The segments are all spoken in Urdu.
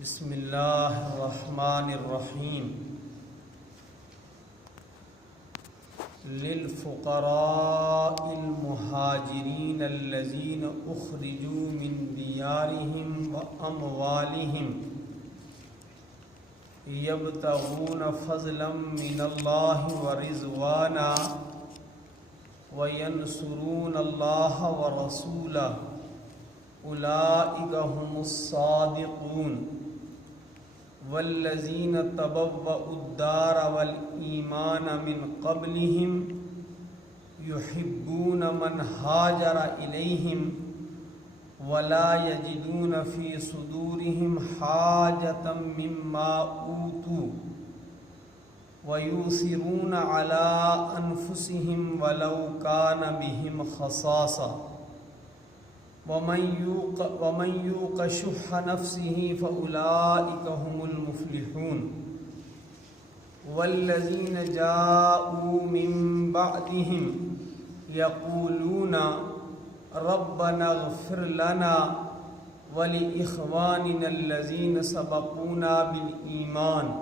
بسم اللہ الرحمن الرحیم للفقراء المہاجرین الذین اخرجوا من دیارہم واموالہم یبتغون فضلا من اللہ ورضوانا وینصرون اللہ ورسولہ اولئک هم الصادقون والذین تبوأوا الدار والایمان من قبلہم یحبون من ہاجر الیہم ولا یجدون فی صدورہم حاجة مما اوتوا ویؤثرون علی انفسہم ولو کان بہم خصاصہ ومن یوق شح نفسه فأولئک هم المفلحون والذین جاءوا من بعدهم یقولون ربنا اغفر لنا ولإخواننا الذین سبقونا بالایمان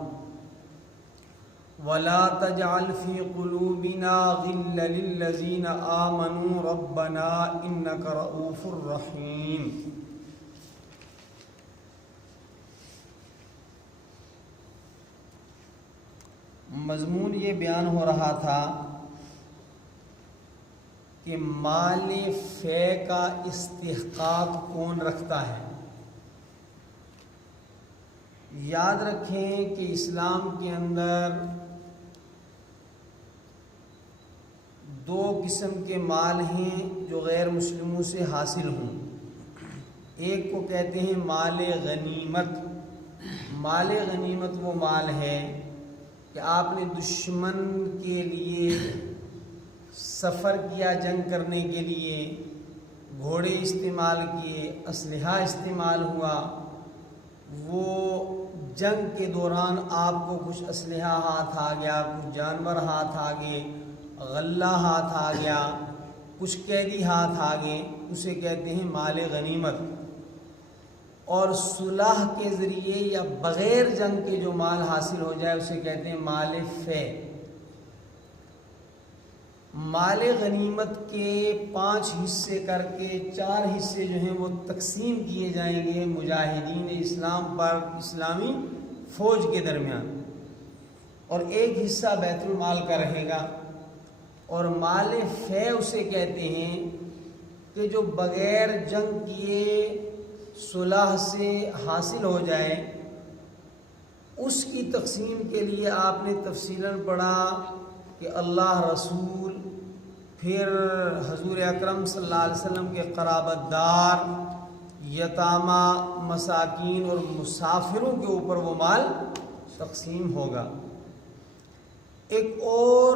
ولا تجعل في قلوبنا غلا للذين آمنوا ربنا إنك رؤوف رحيم۔ مضمون یہ بیان ہو رہا تھا کہ مال فے کا استحقاق کون رکھتا ہے۔ یاد رکھیں کہ اسلام کے اندر دو قسم کے مال ہیں جو غیر مسلموں سے حاصل ہوں۔ ایک کو کہتے ہیں مال غنیمت۔ مال غنیمت وہ مال ہے کہ آپ نے دشمن کے لیے سفر کیا، جنگ کرنے کے لیے گھوڑے استعمال کیے، اسلحہ استعمال ہوا، وہ جنگ کے دوران آپ کو کچھ اسلحہ ہاتھ آ گیا، کچھ جانور ہاتھ آ گئے، غلہ ہاتھ آ گیا، کچھ قیدی ہاتھ آ گئے، اسے کہتے ہیں مال غنیمت۔ اور صلح کے ذریعے یا بغیر جنگ کے جو مال حاصل ہو جائے اسے کہتے ہیں مال فے۔ مال غنیمت کے 5 حصے کر کے 4 حصے جو ہیں وہ تقسیم کیے جائیں گے مجاہدین اسلام پر، اسلامی فوج کے درمیان، اور ایک حصہ بیت المال کا رہے گا۔ اور مال فے اسے کہتے ہیں کہ جو بغیر جنگ کیے صلح سے حاصل ہو جائے، اس کی تقسیم کے لیے آپ نے تفصیلاً پڑھا کہ اللہ رسول، پھر حضور اکرم صلی اللہ علیہ وسلم کے قرابت دار، یتامہ، مساکین اور مسافروں کے اوپر وہ مال تقسیم ہوگا۔ ایک اور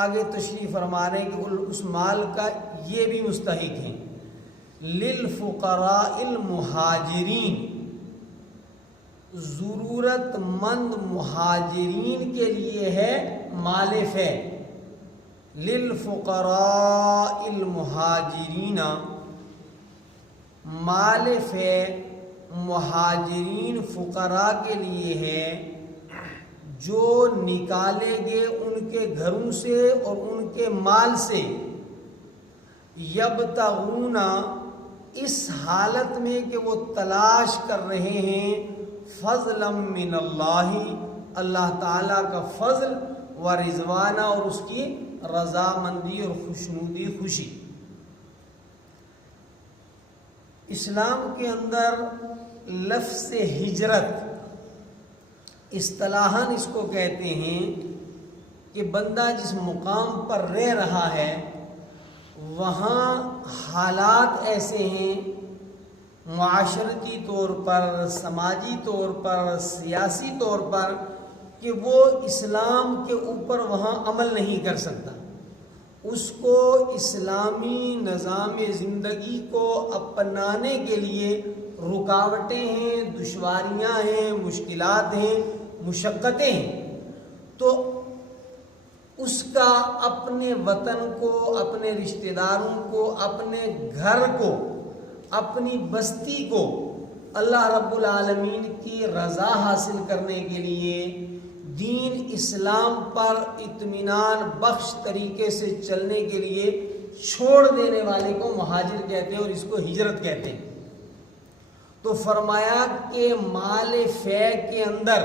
آگے تشریف فرما رہے ہیں کہ اس مال کا یہ بھی مستحق ہیں، للفقراء المہاجرین، ضرورت مند مہاجرین کے لیے ہے مال فے۔ للفقراء المہاجرین، مال فے مہاجرین فقراء کے لیے ہے جو نکالے گے ان کے گھروں سے اور ان کے مال سے، یبتغون، اس حالت میں کہ وہ تلاش کر رہے ہیں، فضلا من اللہ، اللہ تعالیٰ کا فضل، ورضوانہ، اور اس کی رضامندی اور خوشنودی، خوشی۔ اسلام کے اندر لفظ ہجرت اصطلاحاً اس کو کہتے ہیں کہ بندہ جس مقام پر رہ رہا ہے وہاں حالات ایسے ہیں، معاشرتی طور پر، سماجی طور پر، سیاسی طور پر، کہ وہ اسلام کے اوپر وہاں عمل نہیں کر سکتا۔ اس کو اسلامی نظام زندگی کو اپنانے کے لیے رکاوٹیں ہیں، دشواریاں ہیں، مشکلات ہیں، مشقتیں ہیں، تو اس کا اپنے وطن کو، اپنے رشتہ داروں کو، اپنے گھر کو، اپنی بستی کو اللہ رب العالمین کی رضا حاصل کرنے کے لیے دین اسلام پر اطمینان بخش طریقے سے چلنے کے لیے چھوڑ دینے والے کو مہاجر کہتے ہیں اور اس کو ہجرت کہتے ہیں۔ تو فرمایا کہ مال فے کے اندر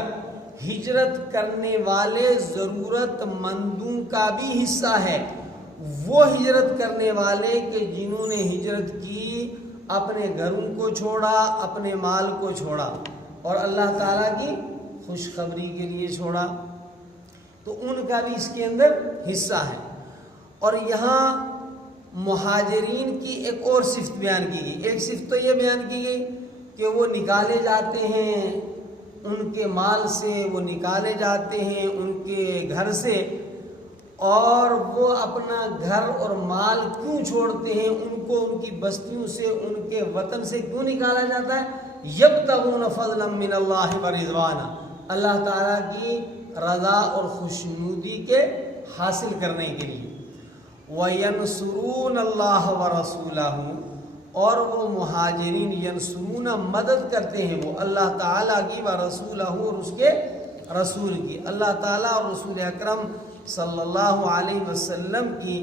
ہجرت کرنے والے ضرورت مندوں کا بھی حصہ ہے، وہ ہجرت کرنے والے کہ جنہوں نے ہجرت کی اپنے گھروں کو چھوڑا، اپنے مال کو چھوڑا اور اللہ تعالیٰ کی خوشخبری کے لیے چھوڑا، تو ان کا بھی اس کے اندر حصہ ہے۔ اور یہاں مہاجرین کی ایک اور صفت بیان کی گئی۔ ایک صفت تو یہ بیان کی گئی کہ وہ نکالے جاتے ہیں ان کے مال سے، وہ نکالے جاتے ہیں ان کے گھر سے، اور وہ اپنا گھر اور مال کیوں چھوڑتے ہیں، ان کو ان کی بستیوں سے، ان کے وطن سے کیوں نکالا جاتا ہے؟ یبتغون فضلا من اللہ ورضوانا، اللہ تعالیٰ کی رضا اور خوشنودی کے حاصل کرنے کے لیے۔ وَيَنْصُرُونَ اللَّهَ وَرَسُولَهُ، اور وہ مہاجرین ینصرون مدد کرتے ہیں وہ اللہ تعالیٰ کی، ورسولہ اور اس کے رسول کی۔ اللہ تعالیٰ اور رسول اکرم صلی اللہ علیہ وسلم کی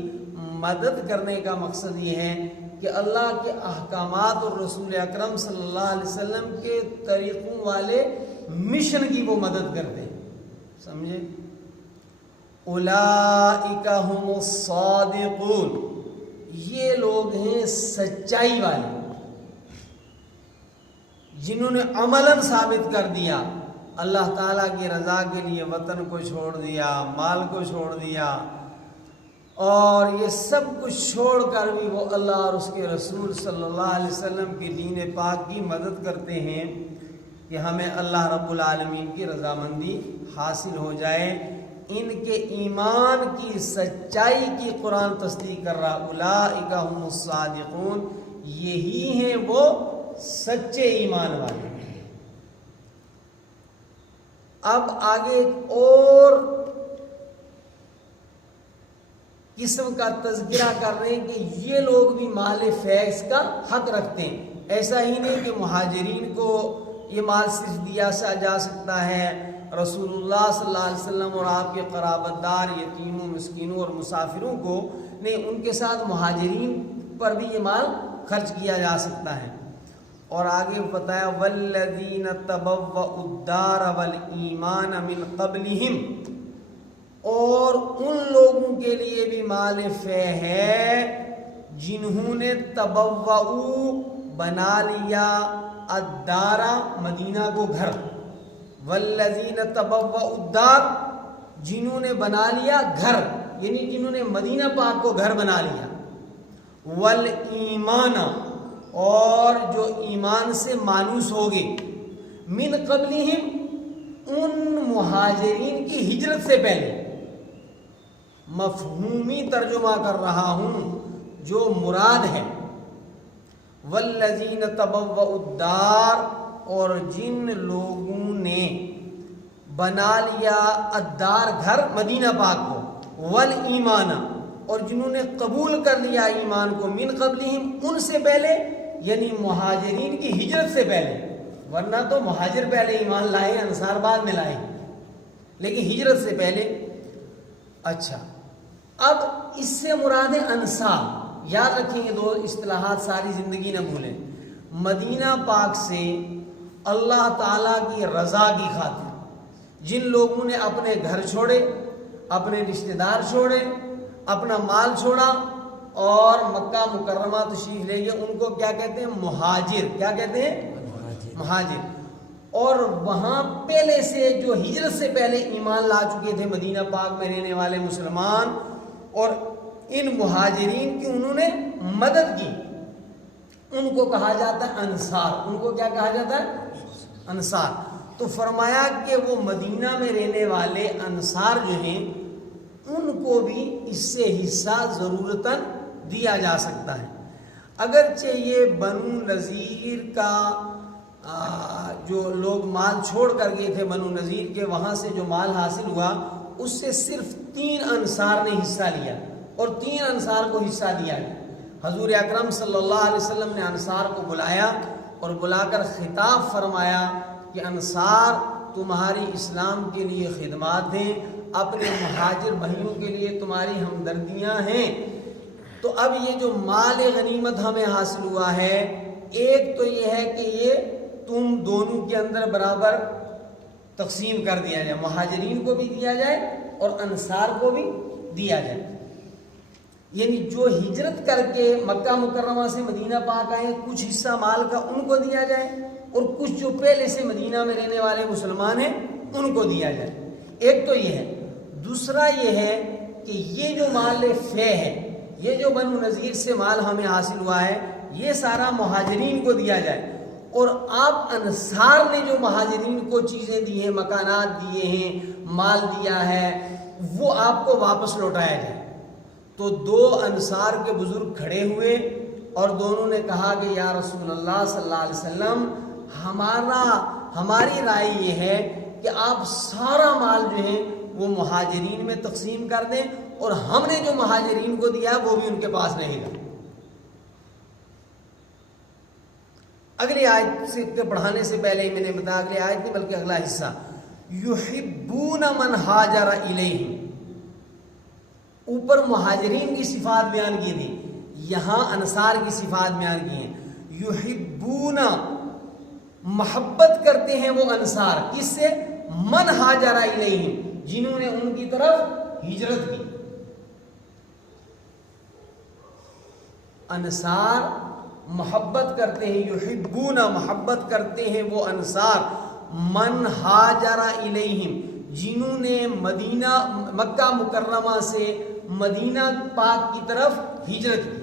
مدد کرنے کا مقصد یہ ہے کہ اللہ کے احکامات اور رسول اکرم صلی اللہ علیہ وسلم کے طریقوں والے مشن کی وہ مدد کرتے ہیں، سمجھے؟ اولئک هم الصادقون، یہ لوگ ہیں سچائی والے، جنہوں نے عملاً ثابت کر دیا، اللہ تعالیٰ کی رضا کے لیے وطن کو چھوڑ دیا، مال کو چھوڑ دیا، اور یہ سب کچھ چھوڑ کر بھی وہ اللہ اور اس کے رسول صلی اللہ علیہ وسلم کے دین پاک کی مدد کرتے ہیں کہ ہمیں اللہ رب العالمین کی رضامندی حاصل ہو جائے۔ ان کے ایمان کی سچائی کی قرآن تصدیق کر رہا، اولئک هم الصادقون، یہی ہیں وہ سچے ایمان والے۔ اب آگے ایک اور قسم کا تذکرہ کر رہے ہیں کہ یہ لوگ بھی مال فیض کا حق رکھتے ہیں۔ ایسا ہی نہیں کہ مہاجرین کو یہ مال صرف دیا جا سکتا ہے، رسول اللہ صلی اللہ علیہ وسلم اور آپ کے قرابت دار یتیموں، مسکینوں اور مسافروں کو نہیں، ان کے ساتھ مہاجرین پر بھی یہ مال خرچ کیا جا سکتا ہے۔ اور آگے بتایا والذین تبوؤا الدار والایمان من قبلہم، اور ان لوگوں کے لیے بھی مال فے ہے جنہوں نے تبوؤ بنا لیا، الدارا مدینہ کو گھر، والذین تبوؤا الدار جنہوں نے بنا لیا گھر، یعنی جنہوں نے مدینہ پاک کو گھر بنا لیا، والایمان اور جو ایمان سے مانوس ہوگے، من قبلہم ان مہاجرین کی ہجرت سے پہلے، مفہومی ترجمہ کر رہا ہوں جو مراد ہے، والذین تبوؤا الدار اور جن لوگوں نے بنا لیا الدار گھر مدینہ پاک کو، والایمان اور جنہوں نے قبول کر لیا ایمان کو، من قبلہم ان سے پہلے، یعنی مہاجرین کی ہجرت سے پہلے، ورنہ تو مہاجر پہلے ایمان لائے، انصار بعد میں لائے، لیکن ہجرت سے پہلے۔ اچھا، اب اس سے مراد ہے انصار، یاد رکھیں یہ دو اصطلاحات ساری زندگی نہ بھولیں۔ مدینہ پاک سے اللہ تعالیٰ کی رضا کی خاطر جن لوگوں نے اپنے گھر چھوڑے، اپنے رشتہ دار چھوڑے، اپنا مال چھوڑا اور مکہ مکرمہ تشریف لے گئے، ان کو کیا کہتے ہیں؟ مہاجر۔ کیا کہتے ہیں؟ مہاجر۔ اور وہاں پہلے سے جو ہجرت سے پہلے ایمان لا چکے تھے مدینہ پاک میں رہنے والے مسلمان، اور ان مہاجرین کی انہوں نے مدد کی، ان کو کہا جاتا ہے انصار۔ ان کو کیا کہا جاتا ہے؟ انصار۔ تو فرمایا کہ وہ مدینہ میں رہنے والے انصار جو ہیں ان کو بھی اس سے حصہ ضرورتاً دیا جا سکتا ہے۔ اگرچہ یہ بنو نذیر کا جو لوگ مال چھوڑ کر گئے تھے بنو نذیر کے، وہاں سے جو مال حاصل ہوا اس سے صرف 3 انصار نے حصہ لیا، اور 3 انصار کو حصہ دیا گیا۔ حضور اکرم صلی اللہ علیہ وسلم نے انصار کو بلایا اور بلا کر خطاب فرمایا کہ انصار تمہاری اسلام کے لیے خدمات ہیں، اپنے مہاجر بھائیوں کے لیے تمہاری ہمدردیاں ہیں۔ تو اب یہ جو مال غنیمت ہمیں حاصل ہوا ہے، ایک تو یہ ہے کہ یہ تم دونوں کے اندر برابر تقسیم کر دیا جائے، مہاجرین کو بھی دیا جائے اور انصار کو بھی دیا جائے۔ یعنی جو ہجرت کر کے مکہ مکرمہ سے مدینہ پاک آئے، کچھ حصہ مال کا ان کو دیا جائے اور کچھ جو پہلے سے مدینہ میں رہنے والے مسلمان ہیں ان کو دیا جائے۔ ایک تو یہ ہے۔ دوسرا یہ ہے کہ یہ جو مال فے ہے، یہ جو بنو نذیر سے مال ہمیں حاصل ہوا ہے، یہ سارا مہاجرین کو دیا جائے، اور آپ انصار نے جو مہاجرین کو چیزیں دی ہیں، مکانات دیے ہیں، مال دیا ہے، وہ آپ کو واپس لوٹایا جائے۔ تو دو انصار کے بزرگ کھڑے ہوئے اور دونوں نے کہا کہ یا رسول اللہ صلی اللہ علیہ وسلم، ہماری رائے یہ ہے کہ آپ سارا مال جو ہے وہ مہاجرین میں تقسیم کر دیں، اور ہم نے جو مہاجرین کو دیا وہ بھی ان کے پاس رہے گا۔ اگلی آیت کے پڑھانے سے پہلے ہی میں نے بتایا، اگلی آیت نہیں بلکہ اگلا حصہ، یحبون من ہاجر الیہم، اوپر مہاجرین کی صفات بیان کی تھی، یہاں انصار کی صفات بیان کی ہیں۔ یحبون، محبت کرتے ہیں وہ انصار، کس سے؟ من ہاجر الیہم، جنہوں نے ان کی طرف ہجرت کی۔ انصار محبت کرتے ہیں، یحبون محبت کرتے ہیں وہ انصار، من ہاجر الیہم، جنہوں نے مکہ مکرمہ سے مدینہ پاک کی طرف ہجرت کی،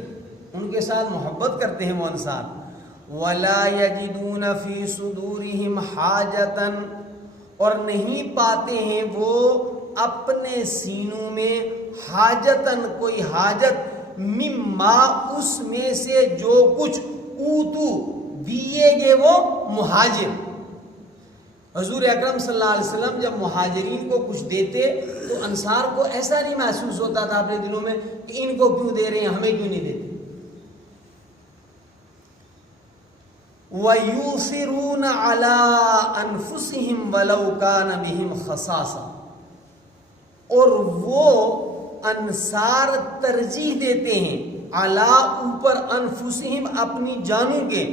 ان کے ساتھ محبت کرتے ہیں وہ انصار۔ وَلَا يَجِدُونَ فِي صُدُورِهِمْ حَاجَةً، اور نہیں پاتے ہیں وہ اپنے سینوں میں حاجتاً کوئی حاجت، مما اس میں سے جو کچھ اوتو دیے گئے وہ مہاجر۔ حضور اکرم صلی اللہ علیہ وسلم جب مہاجرین کو کچھ دیتے تو انصار کو ایسا نہیں محسوس ہوتا تھا اپنے دلوں میں کہ ان کو کیوں دے رہے ہیں، ہمیں کیوں نہیں دیتے۔ وَيُؤْثِرُونَ عَلَىٰ أَنفُسِهِمْ وَلَوْ كَانَ بِهِمْ خَصَاصَةٌ، اور وہ انصار ترجیح دیتے ہیں، عَلَىٰ اوپر، أَنفُسِهِمْ اپنی جانوں کے،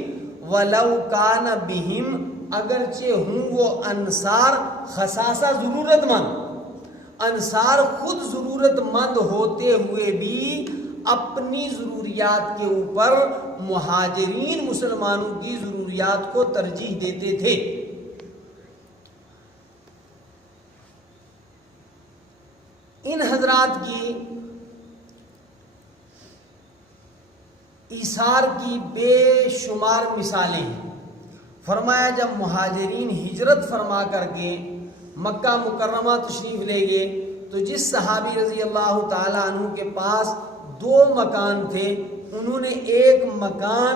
وَلَوْ كَانَ بِهِمْ اگرچہ ہوں وہ انصار خصاصہ ضرورت مند، انصار خود ضرورت مند ہوتے ہوئے بھی اپنی ضروریات کے اوپر مہاجرین مسلمانوں کی ضروریات کو ترجیح دیتے تھے۔ ان حضرات کی ایثار کی بے شمار مثالیں ہیں۔ فرمایا جب مہاجرین ہجرت فرما کر کے مکہ مکرمہ تشریف لے گئے تو جس صحابی رضی اللہ تعالی عنہ کے پاس 2 مکان تھے، انہوں نے ایک مکان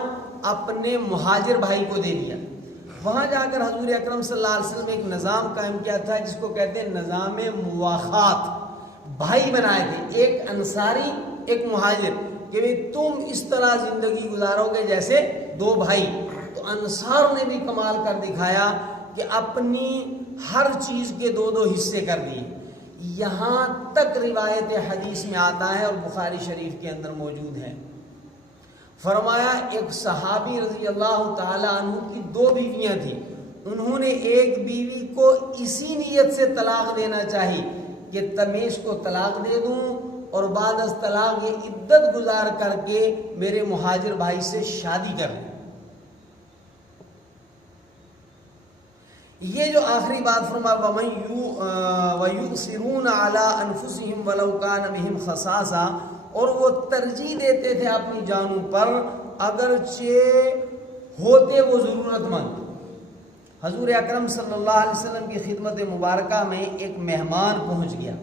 اپنے مہاجر بھائی کو دے دیا۔ وہاں جا کر حضور اکرم صلی اللہ علیہ وسلم نے ایک نظام قائم کیا تھا جس کو کہتے ہیں نظام مواخات، بھائی بنائے تھے، ایک انصاری ایک مہاجر، کہ بھی تم اس طرح زندگی گزارو گے جیسے 2 بھائی۔ تو انصار نے بھی کمال کر دکھایا کہ اپنی ہر چیز کے 2 حصے کر دیے۔ یہاں تک روایت حدیث میں آتا ہے اور بخاری شریف کے اندر موجود ہے، فرمایا ایک صحابی رضی اللہ تعالی عنہ کی 2 بیویاں تھیں، انہوں نے ایک بیوی کو اسی نیت سے طلاق دینا چاہی کہ میں اس کو طلاق دے دوں اور بعد از طلاق یہ عدت گزار کر کے میرے مہاجر بھائی سے شادی کر لیں۔ یہ جو آخری بات فرمایا وَيُؤْثِرُونَ عَلَىٰ أَنفُسِهِمْ وَلَوْ كَانَ بِهِمْ خَصَاصَةٌ، اور وہ ترجیح دیتے تھے اپنی جانوں پر اگرچہ ہوتے وہ ضرورت مند۔ حضور اکرم صلی اللہ علیہ وسلم کی خدمت مبارکہ میں ایک مہمان پہنچ گیا،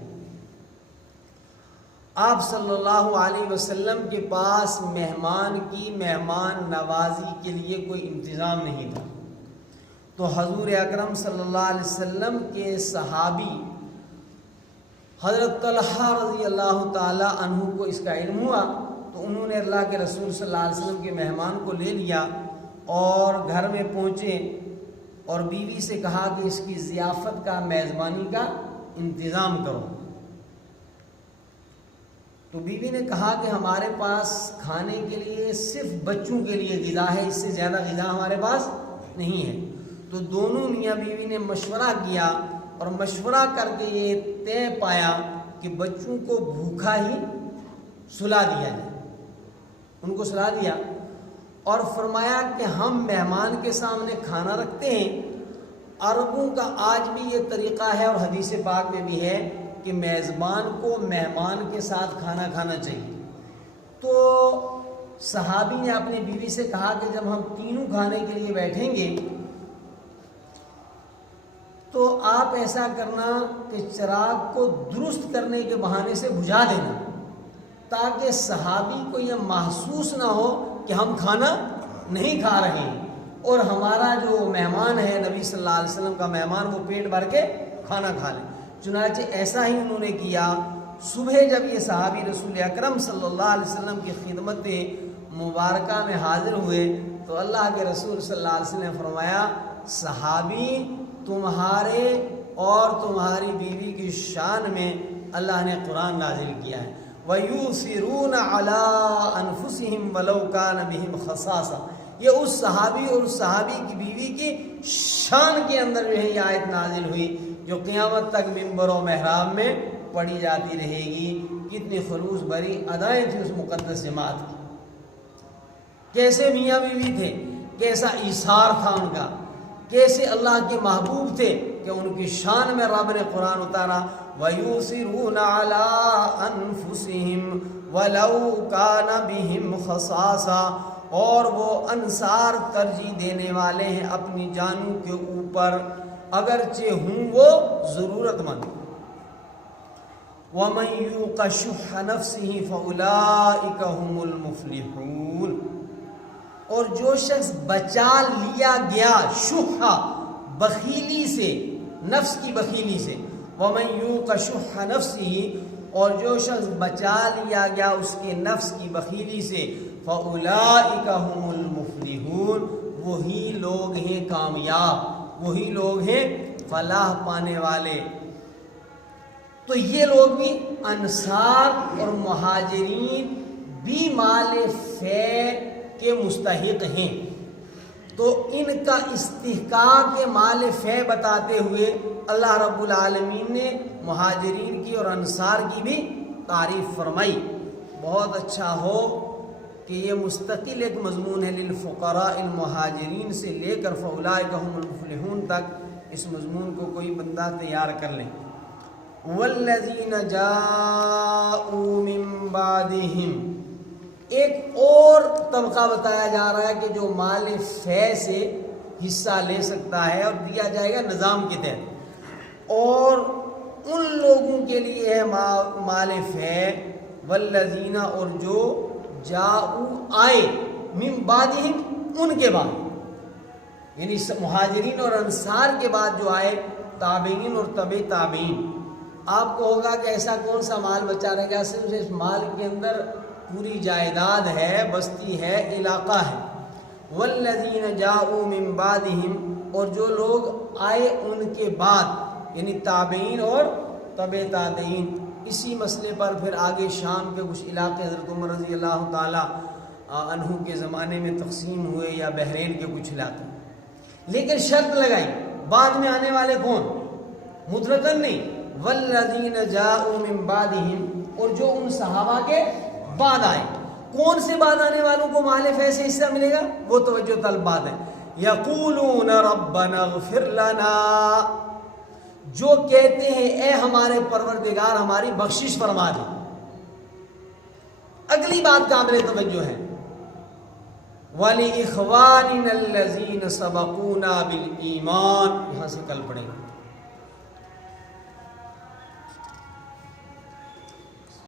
آپ صلی اللہ علیہ وسلم کے پاس مہمان کی مہمان نوازی کے لیے کوئی انتظام نہیں تھا۔ تو حضور اکرم صلی اللہ علیہ وسلم کے صحابی حضرت طلحہ رضی اللہ تعالی عنہ کو اس کا علم ہوا، تو انہوں نے اللہ کے رسول صلی اللہ علیہ وسلم کے مہمان کو لے لیا اور گھر میں پہنچے اور بیوی سے کہا کہ اس کی ضیافت کا، میزبانی کا انتظام کرو۔ تو بیوی نے کہا کہ ہمارے پاس کھانے کے لیے صرف بچوں کے لیے غذا ہے، اس سے زیادہ غذا ہمارے پاس نہیں ہے۔ تو دونوں میاں بیوی نے مشورہ کیا اور مشورہ کر کے یہ طے پایا کہ بچوں کو بھوکا ہی سلا دیا جائے، ان کو سلا دیا، اور فرمایا کہ ہم مہمان کے سامنے کھانا رکھتے ہیں۔ عربوں کا آج بھی یہ طریقہ ہے اور حدیث پاک میں بھی ہے کہ میزبان کو مہمان کے ساتھ کھانا کھانا چاہیے۔ تو صحابی نے اپنی بیوی سے کہا کہ جب ہم تینوں کھانے کے لیے بیٹھیں گے تو آپ ایسا کرنا کہ چراغ کو درست کرنے کے بہانے سے بجھا دینا، تاکہ صحابی کو یہ محسوس نہ ہو کہ ہم کھانا نہیں کھا رہے ہیں اور ہمارا جو مہمان ہے نبی صلی اللہ علیہ وسلم کا مہمان، وہ پیٹ بھر کے کھانا کھا لیں۔ چنانچہ ایسا ہی انہوں نے کیا۔ صبح جب یہ صحابی رسول اکرم صلی اللہ علیہ وسلم کی خدمت مبارکہ میں حاضر ہوئے تو اللہ کے رسول صلی اللہ علیہ وسلم نے فرمایا، صحابی تمہارے اور تمہاری بیوی کی شان میں اللہ نے قرآن نازل کیا ہے، وَيُؤْثِرُونَ عَلَىٰ أَنفُسِهِمْ وَلَوْ كَانَ بِهِمْ خَصَاصَةٌ۔ یہ اس صحابی اور اس صحابی کی بیوی کی شان کے اندر جو ہے یہ آیت نازل ہوئی، جو قیامت تک منبر و محراب میں پڑھی جاتی رہے گی۔ کتنی خلوص بھری ادائیں تھیں اس مقدس جماعت کی، کیسے میاں بیوی تھے، کیسا ایثار تھا ان کا، کیسے اللہ کے محبوب تھے کہ ان کی شان میں رب نے قرآن اتارا، وَيُؤْثِرُونَ عَلَىٰ أَنفُسِهِمْ وَلَوْ كَانَ بِهِمْ خَصَاصَةٌ، اور وہ انصار ترجیح دینے والے ہیں اپنی جانوں کے اوپر اگرچہ ہوں وہ ضرورت مند۔ وَمَن يُوقَ شُحَّ نَفْسِهِ فَأُولَٰئِكَ هُمُ الْمُفْلِحُونَ، اور جو شخص بچا لیا گیا شح، بخیلی سے، نفس کی بخیلی سے، وَمَن يُوقَ شُحَّ نَفْسِهِ، اور جو شخص بچا لیا گیا اس کے نفس کی بخیلی سے، فَأُولَٰئِكَ هُمُ الْمُفْلِحُونَ، وہی لوگ ہیں کامیاب، وہی لوگ ہیں فلاح پانے والے۔ تو یہ لوگ بھی انصار اور مہاجرین بھی مال فے کے مستحق ہیں۔ تو ان کا استحقاق مال فے بتاتے ہوئے اللہ رب العالمین نے مہاجرین کی اور انصار کی بھی تعریف فرمائی۔ بہت اچھا ہو کہ یہ مستقل ایک مضمون ہے، للفقراء المہاجرین سے لے کر فاولئک هم المفلحون تک، اس مضمون کو کوئی بندہ تیار کر لیں۔ والذین جاءوا من بعدهم، ایک اور طبقہ بتایا جا رہا ہے کہ جو مال فے سے حصہ لے سکتا ہے اور دیا جائے گا نظام کے تحت، اور ان لوگوں کے لیے ہے مال فے، والذین، اور جو جاؤ آئے، من بعدہم، ان کے بعد، یعنی مہاجرین اور انصار کے بعد جو آئے، تابعین اور تبع تابعین۔ آپ کو ہوگا کہ ایسا کون سا مال بچا رہے گا، صرف اس مال کے اندر پوری جائیداد ہے، بستی ہے، علاقہ ہے۔ والذین جاؤ من بعدہم، اور جو لوگ آئے ان کے بعد، یعنی تابعین اور تبع تابعین۔ اسی مسئلے پر پھر آگے شام کے کچھ علاقے حضرت عمر رضی اللہ تعالی عنہ کے زمانے میں تقسیم ہوئے، یا بحرین کے کچھ علاقے، لیکن شرط لگائی، بعد میں آنے والے کون، مطلقاً نہیں، والذین جاؤ من بعدہم، اور جو ان صحابہ کے بعد آئے۔ کون سے بعد آنے والوں کو مال فے سے حصہ ملے گا، وہ توجہ طلب بات ہے۔ یقولون ربنا اغفر لنا، جو کہتے ہیں اے ہمارے پروردگار ہماری بخشش فرما دے۔ اگلی بات قابل توجہ ہے، وَلِإِخْوَانِنَا الَّذِينَ سَبَقُونَا بِالْإِيمَانِ، یہاں سے کل پڑھیں گے۔